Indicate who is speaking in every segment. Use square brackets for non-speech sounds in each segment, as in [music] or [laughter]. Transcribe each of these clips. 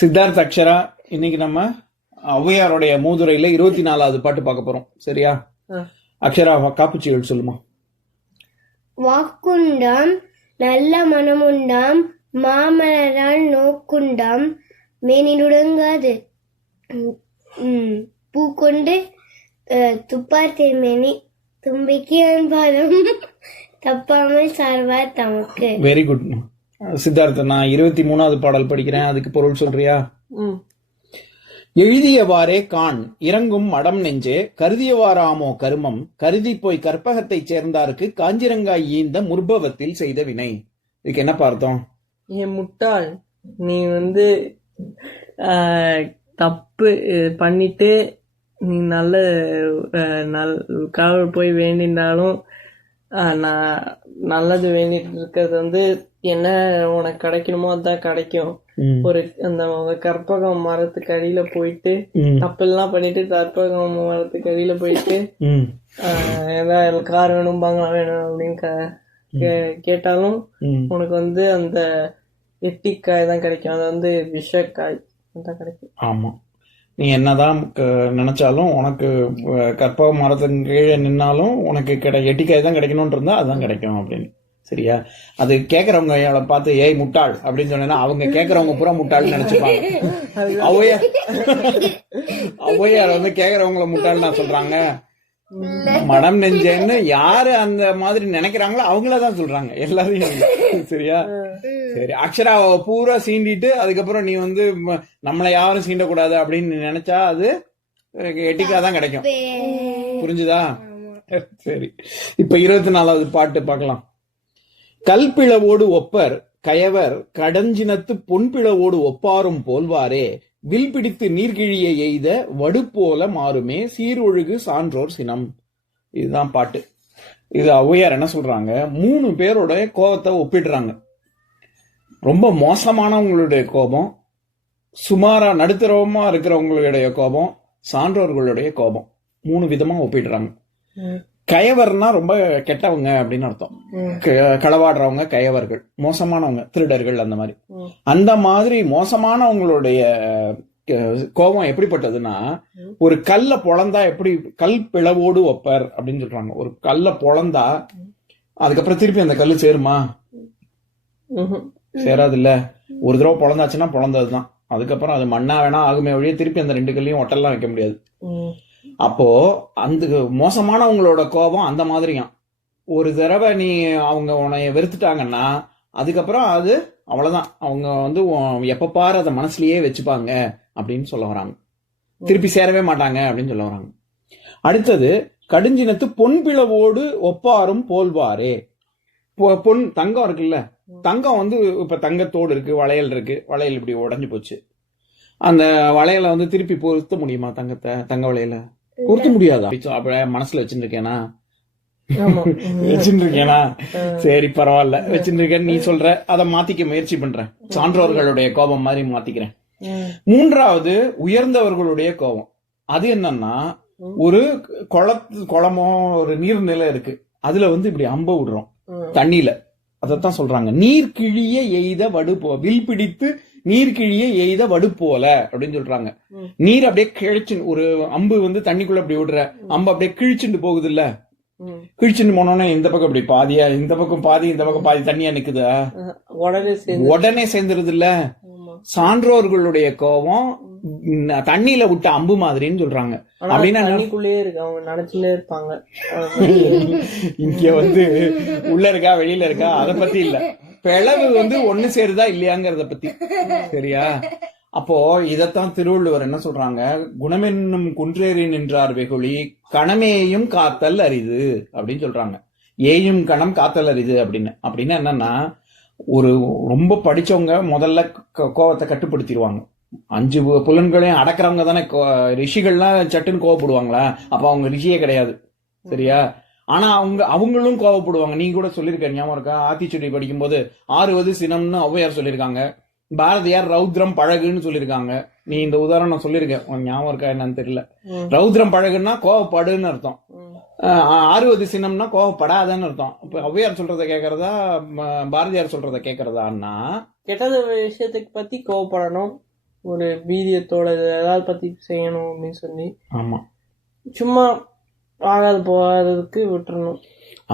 Speaker 1: சித்தார்த் அக்ஷரா இன்னைக்கு நம்ம ஔவையாருடைய மூதுரையில இருபத்தி நாலாவது பாட்டு பார்க்க போறோம் சரியா அக்ஷரா காப்புச்சிகள் சொல்லுமா
Speaker 2: வாக்குண்டாம் நல்ல மனமுண்டாம் மாமலரால் நோக்குண்டாம் மேனிடுங்காது பூ கொண்டு துப்பாத்தி மேனி தும்பிக்கு அன்பாலும் தப்பாமல் சார்வார் தமக்கு
Speaker 1: வெரி குட்மா சித்தார்த்த நான் இருபத்தி மூணாவது பாடல் படிக்கிறேன் அதுக்கு பொருள் சொல்றியா எழுதியவாறே கான் இறங்கும் மடம் நெஞ்சே கருதியவாறாமோ கருமம் கருதி போய் கற்பகத்தைச் சேர்ந்தாருக்கு காஞ்சிரங்காய் ஈந்த முற்பவத்தில் செய்த வினை இதுக்கு என்ன பார்த்தோம்
Speaker 3: என் முட்டாள் நீ வந்து தப்பு பண்ணிட்டு நீ நல்ல நல் போய் வேண்டினாலும் நான் நல்லது வேண்டிட்டு இருக்கிறது வந்து என்ன உனக்கு கிடைக்கணுமோ அதான் கிடைக்கும் ஒரு அந்த கற்பகம் மரத்துக்கு அடியில போயிட்டு தப்பெல்லாம் பண்ணிட்டு கற்பகம் மரத்துக்கு அடியில போயிட்டு ஏதாவது கார் வேணும் பங்களா வேணும் அப்படின்னு கேட்டாலும் உனக்கு வந்து அந்த எட்டிக்காய் தான் கிடைக்கும் அது வந்து விஷக்காய் தான் கிடைக்கும்
Speaker 1: ஆமா நீ என்னதான் நினைச்சாலும் உனக்கு கற்பக மரத்தின் கீழே நின்னாலும் உனக்கு கிடை எட்டிக்காய் தான் கிடைக்கணும்னு இருந்தா அதுதான் கிடைக்கும் அப்படின்னு சரியா அது கேட்கறவங்க அவளை பார்த்து ஏய் முட்டாள் அப்படின்னு சொன்னா அவங்க கேட்கறவங்க பூரா முட்டாள்னு நினைச்சுப்பாங்க அவைய ஔவையார் வந்து கேட்கறவங்கள முட்டாள் நான் சொல்றாங்க மனம் நெஞ்சேன்னு யாரு அந்த மாதிரி நினைக்கிறாங்களோ அவங்களதான் சொல்றாங்க எல்லாரையும் சரியா சரி அக்ஷரா பூரா சீண்டிட்டு அதுக்கப்புறம் நீ வந்து நம்மளை யாரும் சீண்டக்கூடாது அப்படின்னு நினைச்சா அது எட்டிக்கா தான் கிடைக்கும் புரிஞ்சுதா சரி இப்ப இருபத்தி நாலாவது பாட்டு பார்க்கலாம் கல்பிளவோடு ஒப்பர் கயவர் கடஞ்சினத்து பொன்பிளவோடு ஒப்பாரும் போல்வாரே வில் பிடித்து நீர்கிழியை எய்த வடுப்போல மாறுமே சீரொழுகு சான்றோர் சினம் இதுதான் பாட்டு இது ஔவையார் என்ன சொல்றாங்க மூணு பேரோட கோபத்தை ஒப்பிடுறாங்க ரொம்ப மோசமானவங்களுடைய கோபம் சுமாரா நடுத்தரமா இருக்கிறவங்களுடைய கோபம் சான்றோர்களுடைய கோபம் மூணு விதமா ஒப்பிடுறாங்க கயவர்னா ரொம்ப கெட்டவங்க அப்படின்னு அர்த்தம் களவாடுறவங்க கயவர்கள் மோசமானவங்க திருடர்கள் அந்த மாதிரி அந்த மாதிரி மோசமானவங்களுடைய கோபம் எப்படிப்பட்டதுன்னா ஒரு கல்ல பொழந்தா எப்படி கல் பிளவோடு ஒப்பர் அப்படின்னு சொல்றாங்க ஒரு கல்ல பொழந்தா அதுக்கப்புறம் திருப்பி அந்த கல் சேருமா சேராது இல்ல ஒரு தடவை பொழந்தாச்சுன்னா பொழந்ததுதான் அதுக்கப்புறம் அது மண்ணா வேணா ஆகுமே வழியே திருப்பி அந்த ரெண்டு கல்லையும் ஒட்டெல்லாம் வைக்க முடியாது அப்போ அந்த மோசமானவங்களோட கோபம் அந்த மாதிரியும் ஒரு தடவை நீ அவங்க உன்னைய வெறுத்துட்டாங்கன்னா அதுக்கப்புறம் அது அவ்வளோதான் அவங்க வந்து எப்போ பாரு அதை மனசுலயே வச்சுப்பாங்க அப்படின்னு சொல்ல வராங்க திருப்பி சேரவே மாட்டாங்க அப்படின்னு சொல்ல வராங்க அடுத்தது கடுஞ்சினத்து பொன்பிளவோடு ஒப்பாரும் போல்வாரே பொன் தங்கம் இருக்குல்ல தங்கம் வந்து இப்ப தங்கத்தோடு இருக்கு வளையல் இருக்கு வளையல் இப்படி உடஞ்சு போச்சு அந்த வளையலை வந்து திருப்பி பொருத்த முடியுமா தங்கத்தை தங்க வளையலை கொடுக்க முடியாதா அப்படியே மனசுல வச்சிருக்கேனா [laughs] வச்சிருக்கேனா சரி பரவாயில்ல வச்சிருக்கேன் நீ சொல்ற அதை மாத்திக்க முயற்சி பண்றேன் சான்றோர்களுடைய கோபம் மாதிரி மாத்திக்கிறேன் மூன்றாவது உயர்ந்தவர்களுடைய கோபம் அது என்னன்னா ஒரு குளத்து குளமோ ஒரு நீர்நிலை இருக்கு அதுல வந்து இப்படி அம்ப விடுறோம் தண்ணியில அதைத்தான் சொல்றாங்க நீர்கிழிய எய்த வடு போ வில் பிடித்து நீர்கிழிய எய்த வடு போல அப்படின்னு சொல்றாங்க நீர் அப்படியே கிழிச்சு ஒரு அம்பு வந்து தண்ணிக்குள்ள அப்படி விடுற அம்பு அப்படியே கிழிச்சுட்டு போகுது இல்ல கிழிச்சுட்டு போனோடனே இந்த பக்கம் அப்படி பாதியா இந்த பக்கம் பாதி இந்த பக்கம் பாதி தண்ணியா நிக்குதா உடனே உடனே சேர்ந்துருது இல்ல சான்றோர்களுடைய கோபம் தண்ணியில விட்ட அம்பு மாதிரின்னு சொல்றாங்க
Speaker 3: அப்படின்னா இருக்கு அவங்க இருப்பாங்க
Speaker 1: இங்க வந்து உள்ள இருக்கா வெளியில இருக்கா அத பத்தி இல்ல பிளவு வந்து ஒண்ணு சேருதா இல்லையாங்கிறத பத்தி சரியா அப்போ இதத்தான் திருவள்ளுவர் என்ன சொல்றாங்க குணமென்னும் குன்றேறி நின்றார் வெகுளி கணமேயும் காத்தல் அரிது அப்படின்னு சொல்றாங்க ஏயும் கணம் காத்தல் அரிது அப்படின்னு அப்படின்னா என்னன்னா ஒரு ரொம்ப படிச்சவங்க முதல்ல கோவத்தை கட்டுப்படுத்திடுவாங்க அஞ்சு புலன்களையும் அடக்கிறவங்க தானே ரிஷிகள்லாம் சட்டுன்னு கோவப்படுவாங்களா அப்ப அவங்க ரிஷியே கிடையாது சரியா ஆனா அவங்க அவங்களும் கோவப்படுவாங்க நீங்க கூட சொல்லியிருக்க ஞாபகம் இருக்கா ஆத்திச்சுடி படிக்கும்போது ஆறுவது சினம்னு ஔவையார் சொல்லியிருக்காங்க பாரதியார் ரௌத்ரம் பழகுன்னு சொல்லியிருக்காங்க நீ இந்த உதாரணம் சொல்லியிருக்கேன் ஞாபகம் இருக்கா என்னன்னு தெரியல ரௌத்ரம் பழகுன்னா கோவப்படுன்னு அர்த்தம் ஆறுவது சினம்னா கோவப்படாதன்னு அர்த்தம் இப்ப ஔவையார் சொல்றத கேக்குறதா பாரதியார் சொல்றத கேக்குறதான்னா
Speaker 3: கெட்டது விஷயத்துக்கு பத்தி கோவப்படணும் ஒரு வீரியத்தோட ஏதாவது பற்றி செய்யணும் அப்படின்னு சொல்லி ஆமாம் சும்மா ஆகாது போகாததுக்கு விட்டுறணும்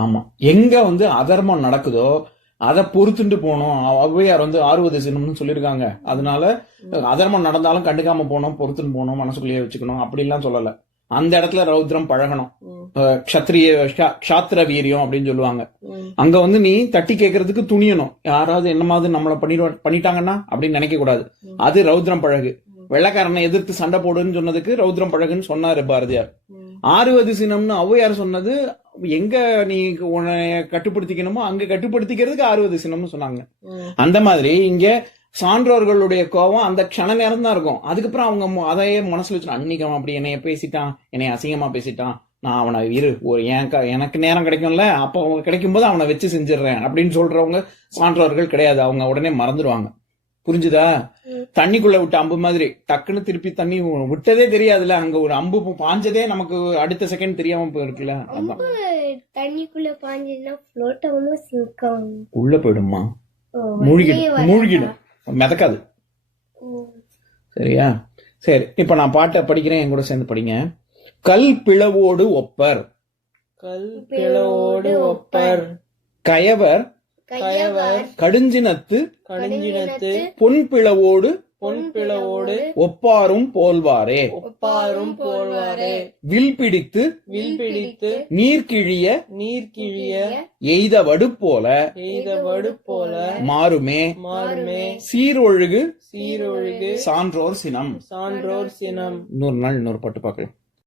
Speaker 1: ஆமாம் எங்கே வந்து அதர்மம் நடக்குதோ அதை பொறுத்துட்டு போகணும் ஔவையார் வந்து ஆர்வ திசைன்னு சொல்லியிருக்காங்க அதனால அதர்மம் நடந்தாலும் கண்டுக்காம போனோம் பொறுத்துன்னு போனோம் மனசுக்குள்ளேயே வச்சுக்கணும் அப்படிலாம் சொல்லலை அந்த இடத்துல ரௌத்ரம் பழகணும் கஷத்ரிய கஷாத்திர வீரியம் அப்படின்னு சொல்லுவாங்க அங்க வந்து நீ தட்டி கேட்கறதுக்கு துணியணும் யாராவது என்னமாவது நம்மள பண்ணிடு பண்ணிட்டாங்கன்னா அப்படின்னு நினைக்க கூடாது அது ரௌத்ரம் பழகு வெள்ளக்காரனை எதிர்த்து சண்டை போடுன்னு சொன்னதுக்கு ரௌத்ரம் பழகுன்னு சொன்னாரு பாரதியார் ஆறுவது சினம்னு ஔவையார் சொன்னது எங்க நீ உன கட்டுப்படுத்திக்கணுமோ அங்க கட்டுப்படுத்திக்கிறதுக்கு ஆறுவது சினம்னு சொன்னாங்க அந்த மாதிரி இங்க சான்றோர்களுடைய கோவம் அந்த கஷண நேரம் தான் இருக்கும் அதுக்கப்புறம் அவங்க அதையே மனசுல வச்சு அன்னைக்கு அவன் அப்படி என்னைய பேசிட்டான் என்னைய அசிங்கமா பேசிட்டான் நான் அவனை இரு ஒரு எனக்கு நேரம் கிடைக்கும்ல அப்போ அவங்க போது அவனை வச்சு செஞ்சிடுறேன் அப்படின்னு சொல்றவங்க சான்றோர்கள் கிடையாது அவங்க உடனே மறந்துடுவாங்க புரிஞ்சுதா தண்ணிக்குள்ள விட்ட அம்பு மாதிரி டக்குன்னு திருப்பி தண்ணி விட்டதே தெரியாதுல்ல அங்க ஒரு அம்பு பாஞ்சதே நமக்கு அடுத்த செகண்ட் தெரியாம போயிருக்குல்ல
Speaker 2: தண்ணிக்குள்ள பாஞ்சதுன்னா
Speaker 1: உள்ள போயிடுமா மூழ்கிடும் மூழ்கிடும் மிதக்காது சரியா சரி இப்போ நான் பாட்டை படிக்கிறேன் என் கூட சேர்ந்து படிங்க கல் பிளவோடு ஒப்பர்
Speaker 3: கல் பிளவோடு ஒப்பர் கயவர் கயவர்
Speaker 1: கடுஞ்சினத்து
Speaker 3: கடுஞ்சினத்து
Speaker 1: பொன் பிளவோடு
Speaker 3: பொன்பிளவோடு
Speaker 1: ஒப்பாரும் போல்வாரே
Speaker 3: ஒப்பாரும் போல்வாரே
Speaker 1: வில் பிடித்து
Speaker 3: வில் பிடித்து
Speaker 1: நீர்கிழிய
Speaker 3: நீர்கிழிய
Speaker 1: எய்த வடு போல
Speaker 3: எய்த வடு போல மாறுமே மாறுமே
Speaker 1: சீரொழுகு
Speaker 3: சீரொழுகு
Speaker 1: சான்றோர் சினம்
Speaker 3: சான்றோர் சினம்
Speaker 1: நூறு நாள் இன்னொரு பாட்டு பாக்கலாம்